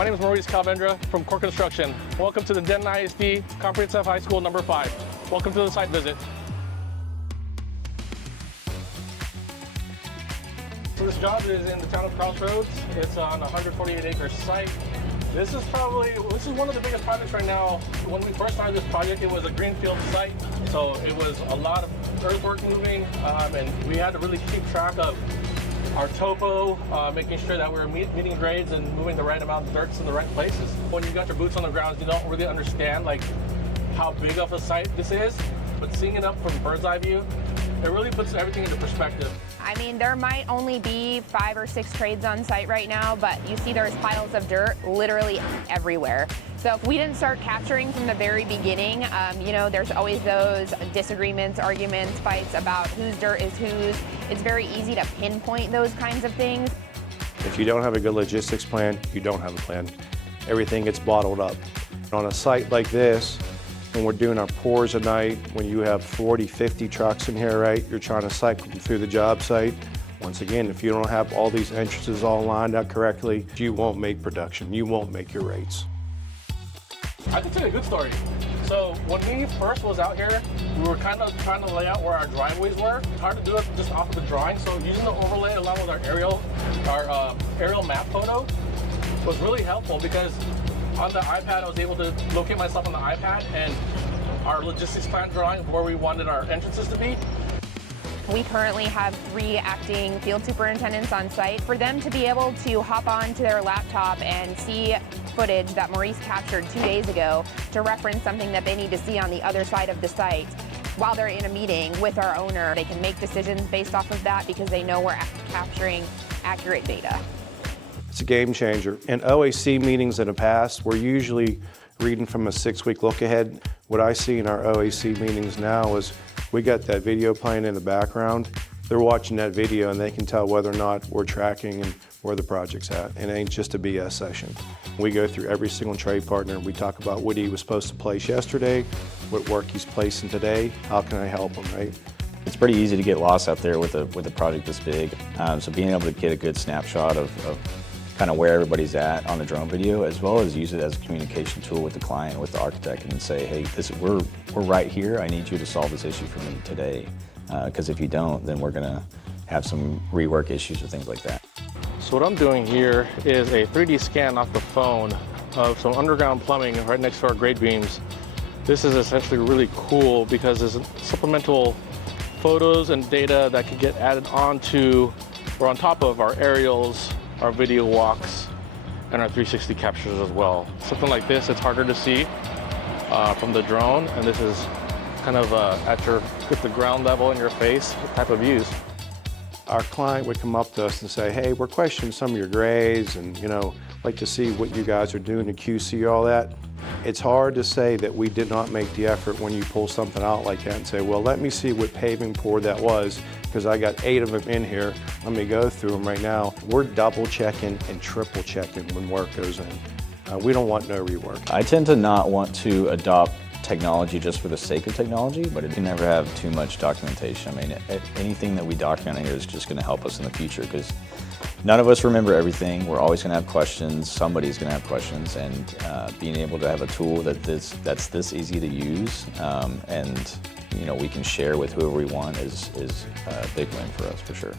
My name is Maurice Calvendra from Core Construction. Welcome to the Denton ISD Comprehensive High School number 5. Welcome to the site visit. So this job is in the town of Crossroads. It's on a 148-acre site. This is one of the biggest projects right now. When we first started this project, it was a greenfield site. So it was a lot of earthwork moving, and we had to really keep track of our topo, making sure that we're meeting grades and moving the right amount of dirt to the right places. When you got your boots on the ground, you don't really understand like how big of a site this is, but seeing it up from bird's eye view, it really puts everything into perspective. I mean, there might only be 5 or 6 trades on site right now, but you see there's piles of dirt literally everywhere. So if we didn't start capturing from the very beginning, you know, there's always those disagreements, arguments, fights about whose dirt is whose. It's very easy to pinpoint those kinds of things. If you don't have a good logistics plan, you don't have a plan. Everything gets bottled up. On a site like this, when we're doing our pours at night, when you have 40, 50 trucks in here, right, you're trying to cycle them through the job site. Once again, if you don't have all these entrances all lined up correctly, you won't make production. You won't make your rates. I can tell you a good story. So when we first was out here, we were kind of trying to lay out where our driveways were. It's hard to do it just off of the drawing. So using the overlay along with our aerial map photo was really helpful, because on the iPad I was able to locate myself on the iPad and our logistics plan drawing where we wanted our entrances to be. We currently have 3 acting field superintendents on site. For them to be able to hop onto their laptop and see footage that Maurice captured 2 days ago to reference something that they need to see on the other side of the site while they're in a meeting with our owner, they can make decisions based off of that because they know we're capturing accurate data. It's a game changer. In OAC meetings in the past, we're usually reading from a 6-week look ahead. What I see in our OAC meetings now is we got that video playing in the background. They're watching that video and they can tell whether or not we're tracking and where the project's at. It ain't just a BS session. We go through every single trade partner. We talk about what he was supposed to place yesterday, what work he's placing today, how can I help him, right? It's pretty easy to get lost out there with a project this big. So being able to get a good snapshot of kind of where everybody's at on the drone video, as well as use it as a communication tool with the client, with the architect, and say, hey, we're right here. I need you to solve this issue for me today. Because if you don't, then we're gonna have some rework issues or things like that. So what I'm doing here is a 3D scan off the phone of some underground plumbing right next to our grade beams. This is essentially really cool because there's supplemental photos and data that could get added onto or on top of our aerials, our video walks, and our 360 captures as well. Something like this, it's harder to see from the drone, and this is kind of at the ground level in your face type of views. Our client would come up to us and say, hey, we're questioning some of your grades and, you know, like to see what you guys are doing to QC all that. It's hard to say that we did not make the effort when you pull something out like that and say, well, let me see what paving pour that was, because I got 8 of them in here. Let me go through them right now. We're double checking and triple checking when work goes in. We don't want no rework. I tend to not want to adopt technology just for the sake of technology, but it can never have too much documentation. I mean, anything that we document here is just going to help us in the future, because none of us remember everything. We're always going to have questions. Somebody's going to have questions, and being able to have a tool that's this easy to use and you know we can share with whoever we want is a big win for us for sure.